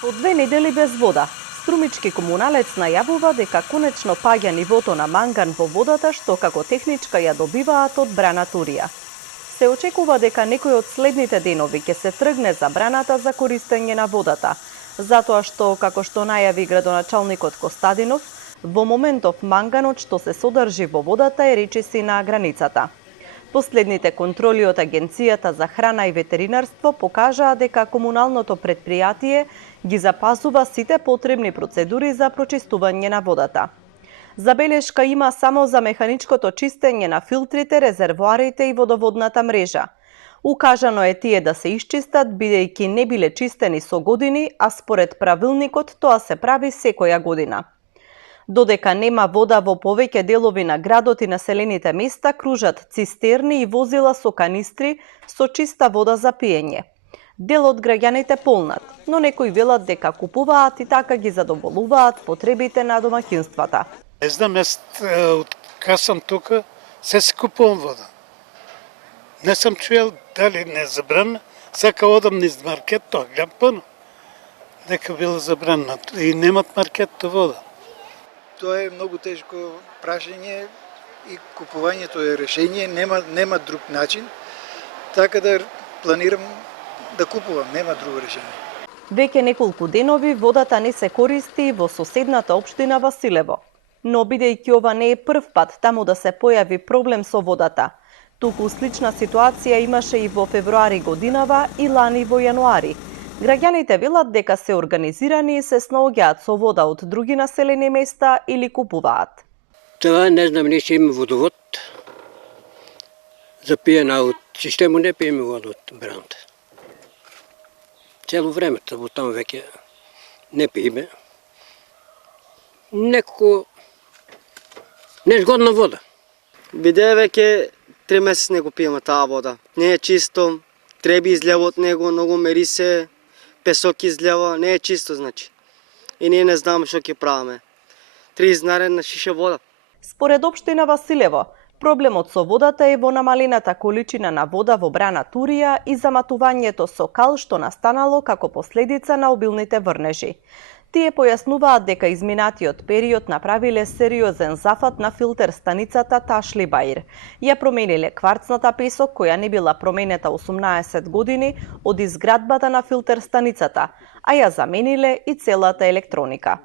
По 2 недели без вода, Струмички комуналец најавува дека конечно паѓа нивото на манган во водата што како техничка ја добиваат од Брана Турија. Се очекува дека некој од следните денови ќе се тргне за браната за користење на водата, затоа што, како што најави градоначалникот Костадинов, во моментов манганот што се содржи во водата е речиси на границата. Последните контроли од Агенцијата за храна и ветеринарство покажаа дека комуналното предпријатие ги запазува сите потребни процедури за прочистување на водата. Забелешка има само за механичкото чистење на филтрите, резервоарите и водоводната мрежа. Укажано е тие да се исчистат бидејќи не биле чистени со години, а според правилникот тоа се прави секоја година. Додека нема вода во повеќе делови на градот и населените места, кружат цистерни и возила со канистри со чиста вода за пиење. Дел од граѓаните полнат, но некои велат дека купуваат и така ги задоволуваат потребите на домаќинствата. Не знам, од кога сум тука, се си купувам вода. Не сум чуел дали не е забрана. Сака одам низ маркет, тоа гледам пъно. Дека било забрана и немат маркет до вода. Тоа е многу тежко прашање и купувањето е решение, нема друг начин, така да планирам да купувам, нема друго решение. Веќе неколку денови водата не се користи во соседната општина Василево. Но бидејќи ова не е прв пат таму да се појави проблем со водата, туку слична ситуација имаше и во февруари годинава и лани во јануари. Граѓаните велат дека се организирани и се снаоѓаат со вода од други населени места или купуваат. Тоа не знам, не има водовод. За пиена од систему не пиеме вода од браната. Цело времето, во таму веќе не пиеме. Некако незгодна вода. Биде веќе 3 месеци не го пиеме таа вода. Не е чисто, треби излева од него, многу мерисе, песок излева, не е чисто значи. И ние не знаеме што ќе правиме. 30 дinaри на шиша вода. Според општина Василево, проблемот со водата е во намалената количина на вода во Брана Турија и заматувањето со кал што настанало како последица на обилните врнежи. Тие појаснуваат дека изминатиот период направиле сериозен зафат на филтер станицата Ташли Баир. Ја промениле кварцната песок која не била променета 18 години од изградбата на филтер станицата, а ја замениле и целата електроника.